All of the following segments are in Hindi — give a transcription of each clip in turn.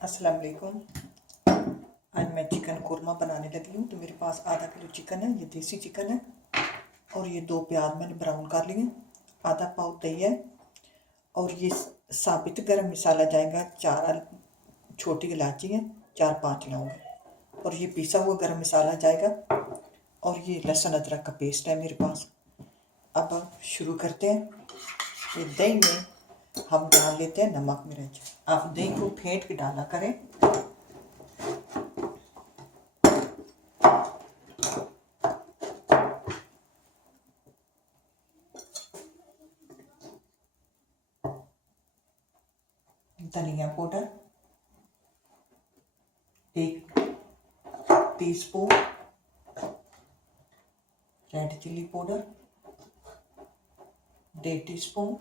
अस्सलाम वालेकुम। आज मैं चिकन कोरमा बनाने लगी हूँ। तो मेरे पास आधा किलो चिकन है, ये देसी चिकन है। और ये 2 प्याज मैंने ब्राउन कर लिए, आधा पाव दही है। और ये साबित गरम मसाला जाएगा, 4 छोटी इलायची है, 4-5 लौंग है। और ये पिसा हुआ गरम मसाला जाएगा। और ये लहसुन अदरक का पेस्ट है मेरे पास। अब शुरू करते हैं। ये दही में हम डाल लेते हैं नमक मिर्च। आप दही को फेंट के डाला करें। धनिया powder 1 teaspoon, red chilli powder 1.5 teaspoon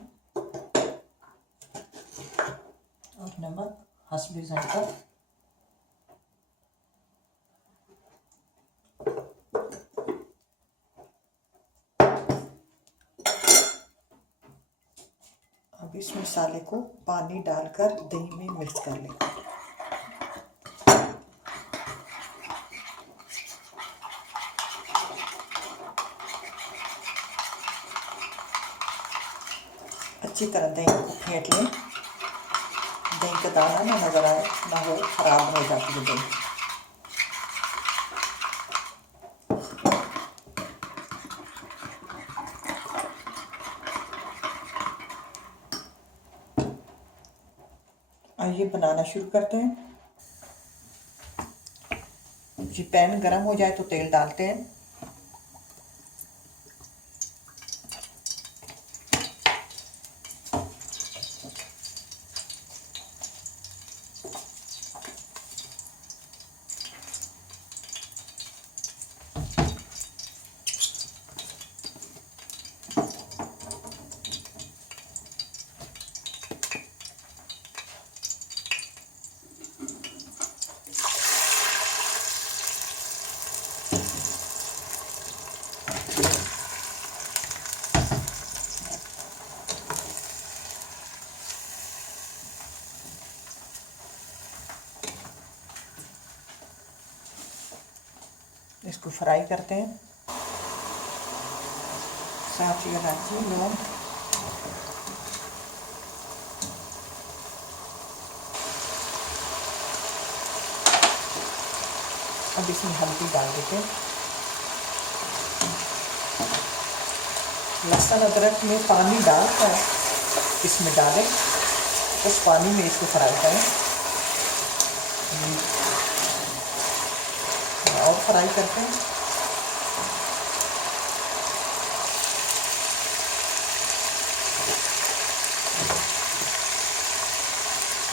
और नमक हस्बे जायका। अब इस मसाले को पानी डालकर दही में मिक्स कर लें। अच्छी तरह दही को फेंट लें। दही का दाना ना नजर आए, ना हो खराब हो जाती है दही। आइए बनाना शुरू करते हैं। जी पैन गरम हो जाए तो तेल डालते हैं। इसको फ्राई करते हैं। साथ ही इलायची लौंग, अब इसमें हल्दी डाल देते हैं। लहसुन अदरक में पानी डालकर इसमें डालें, उस पानी में इसको फ्राई करें और फ्राई करते हैं।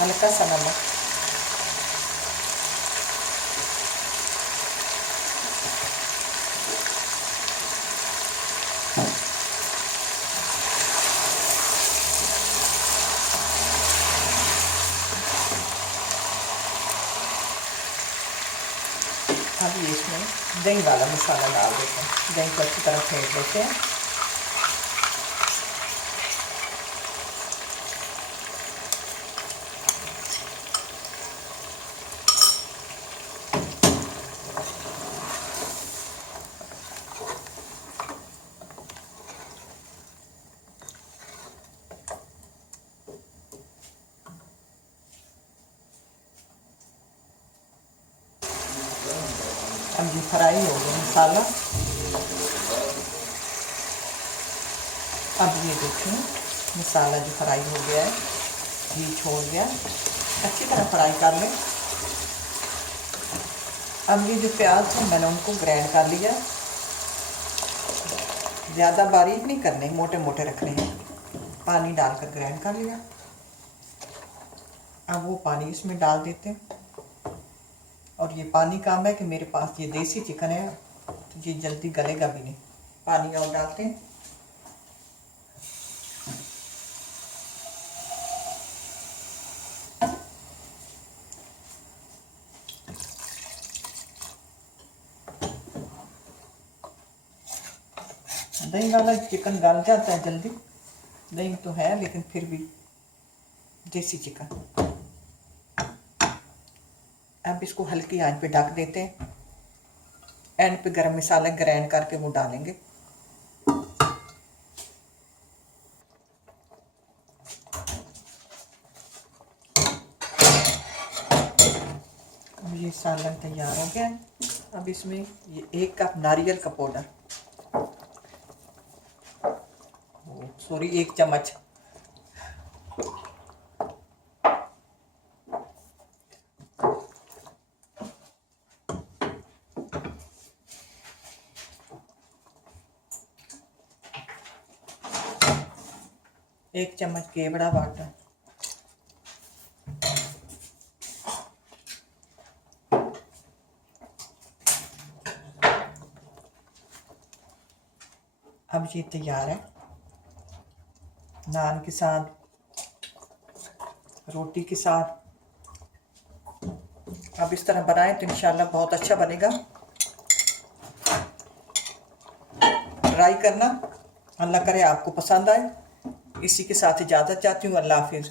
हल्का सा नमक, अब ये इसमें दही वाला मसाला डाल देते हैं। दही को अच्छी तरह फेंट लेते हैं। अब ये फ्राई हो गया मसाला। अब ये देखें मसाला जो फ्राई हो गया है, ये छोड़ गया। अच्छी तरह फ्राई कर लें। अब ये जो प्याज है मैंने उनको ग्राइंड कर लिया। ज़्यादा बारीक नहीं करने, मोटे मोटे रखने हैं। पानी डालकर ग्राइंड कर लिया। अब वो पानी इसमें डाल देते हैं। और ये पानी काम है कि मेरे पास ये देसी चिकन है तो ये जल्दी गलेगा भी नहीं। पानी और डालते हैं। दही वाला चिकन गल जाता है जल्दी, दही तो है लेकिन फिर भी देसी चिकन। अब इसको हल्की आंच पे ढक देते हैं। एंड पे गरम मसाले ग्राइंड करके वो डालेंगे। अब ये सालन तैयार हो गया है। अब इसमें ये 1 कप नारियल का पाउडर, सॉरी 1 चम्मच, एक चम्मच केवड़ा वाटर, अब ये तैयार है। नान के साथ, रोटी के साथ अब इस तरह बनाएं तो इंशाल्लाह बहुत अच्छा बनेगा। ट्राई करना, अल्लाह करे आपको पसंद आए। इसी के साथ इजाज़त चाहती हूँ। अल्लाह हाफिज़।